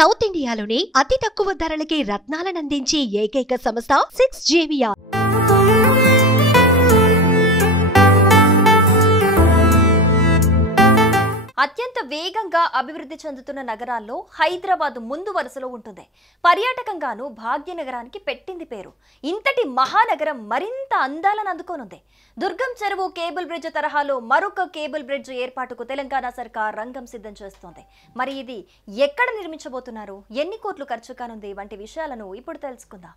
South ఇండియాలోనే అతి తక్కువ ధరలకి రత్నాలను అందించే ఏకైక సంస్థ 6JVR. అత్యంత వేగంగా అభివృద్ధి చెందుతున్న నగరాల్లో హైదరాబాద్ ముందు వరుసలో ఉంటుంది. పర్యాటకంగాను భాగ్యనగరానికి పెట్టింది పేరు. ఇంతటి మహానగరం మరింత అందాలను అందుకోనుంది. దుర్గం చెరువు కేబుల్ బ్రిడ్జ్ తరహాలో మరొక కేబుల్ బ్రిడ్జ్ ఏర్పాటుకు తెలంగాణ సర్కార్ రంగం సిద్ధం చేస్తోంది. మరి ఇది ఎక్కడ నిర్మించబోతున్నారు, ఎన్ని కోట్లు ఖర్చు కానుంది వంటి విషయాలను ఇప్పుడు తెలుసుకుందాం.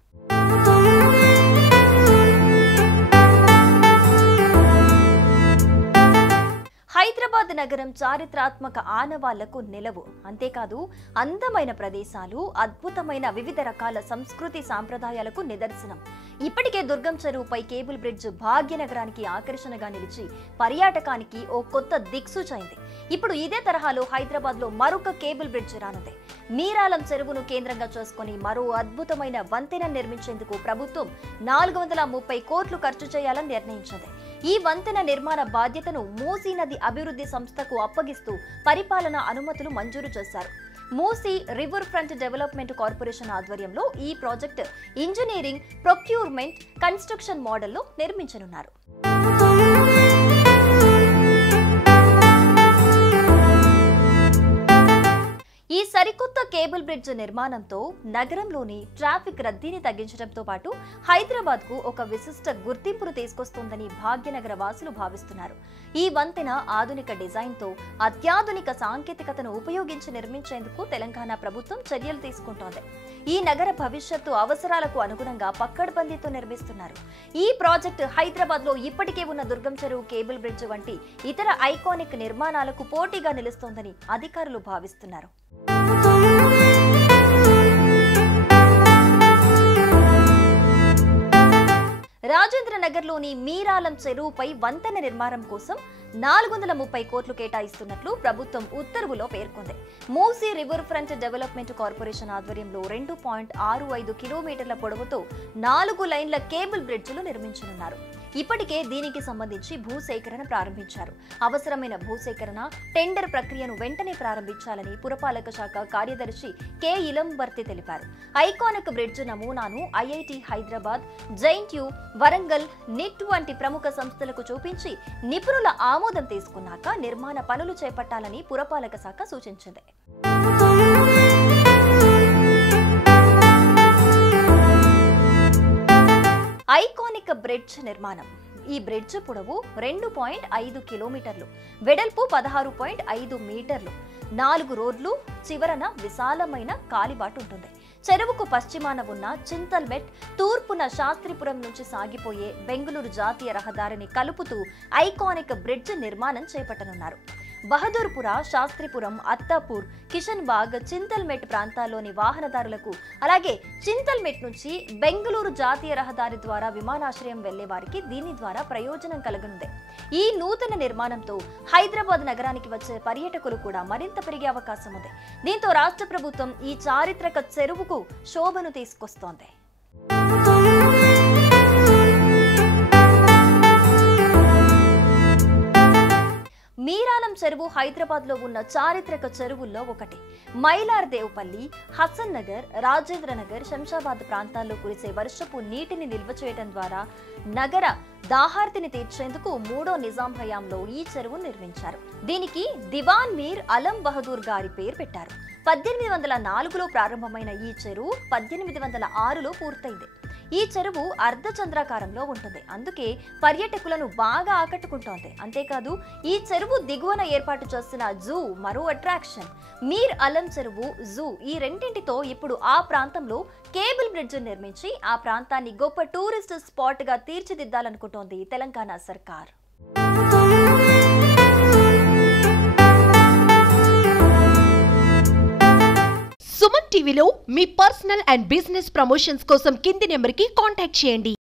హైదరాబాద్ నగరం చారిత్రాత్మక ఆనవాళ్లకు నిలవు. అంతేకాదు అందమైన ప్రదేశాలు, అద్భుతమైన వివిధ రకాల సంస్కృతి సాంప్రదాయాలకు నిదర్శనం. ఇప్పటికే దుర్గం చెరువుపై కేబుల్ బ్రిడ్జ్ భాగ్యనగరానికి ఆకర్షణగా నిలిచి పర్యాటకానికి ఓ కొత్త దిక్సూచైంది. ఇప్పుడు ఇదే తరహాలో హైదరాబాద్ లో మరొక కేబుల్ బ్రిడ్జ్ రానుంది. మీరాలం చెరువును కేంద్రంగా చేసుకుని మరో అద్భుతమైన వంతెన నిర్మించేందుకు ప్రభుత్వం 430 కోట్లు ఖర్చు చేయాలని నిర్ణయించింది. ఈ వంతెన నిర్మాణ బాధ్యతను మూసీ నది అభివృద్ధి సంస్థకు అప్పగిస్తూ పరిపాలనా అనుమతులు మంజూరు చేశారు. Musi river front development corporation ఆధ్వర్యంలో ఈ ప్రాజెక్ట్ ఇంజనీరింగ్, ప్రొక్యూర్మెంట్, కన్స్ట్రక్షన్ మోడల్లో నిర్మించనున్నారు. ఈ సరికొత్త కేబుల్ బ్రిడ్జ్ నిర్మాణంతో నగరంలోని ట్రాఫిక్ రద్దీని తగ్గించడంతో పాటు హైదరాబాద్ కు ఒక విశిష్ట గుర్తింపును తీసుకొస్తుందని భాగ్యనగర వాసులు భావిస్తున్నారు. ఈ వంతెన ఆధునిక డిజైన్ తో అత్యాధునిక సాంకేతికతను ఉపయోగించి నిర్మించేందుకు తెలంగాణ ప్రభుత్వం చర్యలు తీసుకుంటోంది. ఈ నగర భవిష్యత్తు అవసరాలకు అనుగుణంగా పక్కడ్బందీతో నిర్మిస్తున్నారు. ఈ ప్రాజెక్టు హైదరాబాద్ లో ఇప్పటికే ఉన్న దుర్గం చెరువు కేబుల్ బ్రిడ్జ్ వంటి ఇతర ఐకానిక్ నిర్మాణాలకు పోటీగా నిలుస్తోందని అధికారులు భావిస్తున్నారు. రాజేంద్ర నగర్లోని మీరాలం చెరువుపై వంతెన నిర్మాణం కోసం 430 కోట్లు కేటాయిస్తున్నట్లు ప్రభుత్వం ఉత్తర్వులో పేర్కొంది. Musi river front development corporation ఆధ్వర్యంలో 2.65 కిలోమీటర్ల పొడవుతో 4 లైన్ల కేబుల్ బ్రిడ్జ్లు నిర్మించనున్నారు. ఇప్పటికే దీనికి సంబంధించి భూసేకరణ ప్రారంభించారు. అవసరమైన భూసేకరణ, టెండర్ ప్రక్రియను వెంటనే ప్రారంభించాలని పురపాలక శాఖ కార్యదర్శి కె ఇలంబర్తి తెలిపారు. ఐకానిక్ బ్రిడ్జ్ నమూనాను ఐఐటి హైదరాబాద్, జైంట్యూ, వరంగల్, నిట్ వంటి ప్రముఖ సంస్థలకు చూపించి నిపుణుల ఆమోదం తీసుకున్నాక నిర్మాణ పనులు చేపట్టాలని పురపాలక శాఖ సూచించింది. ఐకానిక్ బ్రిడ్జ్ నిర్మాణం. ఈ బ్రిడ్జ్ పొడవు 2.5 కిలోమీటర్లు, వెడల్పు 16.5 మీటర్లు, 4 రోడ్లు, చివరన విశాలమైన కాలిబాటు ఉంటుంది. చెరువుకు పశ్చిమాన ఉన్న చింతల్మెట్, తూర్పున శాస్త్రిపురం నుంచి సాగిపోయే బెంగళూరు జాతీయ రహదారిని కలుపుతూ ఐకానిక్ బ్రిడ్జ్ నిర్మాణం చేపట్టనున్నారు. బహదూర్పుర, శాస్త్రిపురం, అత్తాపూర్, కిషన్ బాగ్, చింతల్మెట్ ప్రాంతాల్లోని వాహనదారులకు, అలాగే చింతల్మెట్ నుంచి బెంగళూరు జాతీయ రహదారి ద్వారా విమానాశ్రయం వెళ్లే వారికి దీని ద్వారా ప్రయోజనం కలగనుంది. ఈ నూతన నిర్మాణంతో హైదరాబాద్ నగరానికి వచ్చే పర్యాటకులు కూడా మరింత పెరిగే అవకాశం ఉంది. దీంతో రాష్ట్ర ప్రభుత్వం ఈ చారిత్రక చెరువుకు శోభను తీసుకొస్తోంది. మీరాలం చెరువు హైదరాబాద్ లో ఉన్న చారిత్రక చెరువుల్లో ఒకటి. మైలార్ దేవుపల్లి, హసన్ నగర్, రాజేంద్ర నగర్, శంషాబాద్ ప్రాంతాల్లో కురిసే వర్షపు నీటిని నిల్వ చేయడం ద్వారా నగర దాహార్తిని తీర్చేందుకు 3వ నిజాం హయాంలో ఈ చెరువు నిర్మించారు. దీనికి దివాన్ మీర్ అలం బహదూర్ గారి పేరు పెట్టారు. 1804లో ప్రారంభమైన ఈ చెరువు 1806లో పూర్తయింది. ఈ చెరువు అర్ధచంద్రాకారంలో ఉంటుంది. అందుకే పర్యాటకులను బాగా ఆకట్టుకుంటోంది. అంతేకాదు ఈ చెరువు దిగువన ఏర్పాటు చేసిన జూ మరో అట్రాక్షన్. మీర్ అలం చెరువు, జూ ఈ రెండింటితో ఇప్పుడు ఆ ప్రాంతంలో కేబుల్ బ్రిడ్జ్ నిర్మించి ఆ ప్రాంతాన్ని గొప్ప టూరిస్ట్ స్పాట్ గా తీర్చిదిద్దాలనుకుంటోంది తెలంగాణ సర్కార్. సుమన్ టీవీలో మీ పర్సనల్ అండ్ బిజినెస్ ప్రమోషన్స్ కోసం కింది నెంబర్కి కాంటాక్ట్ చేయండి.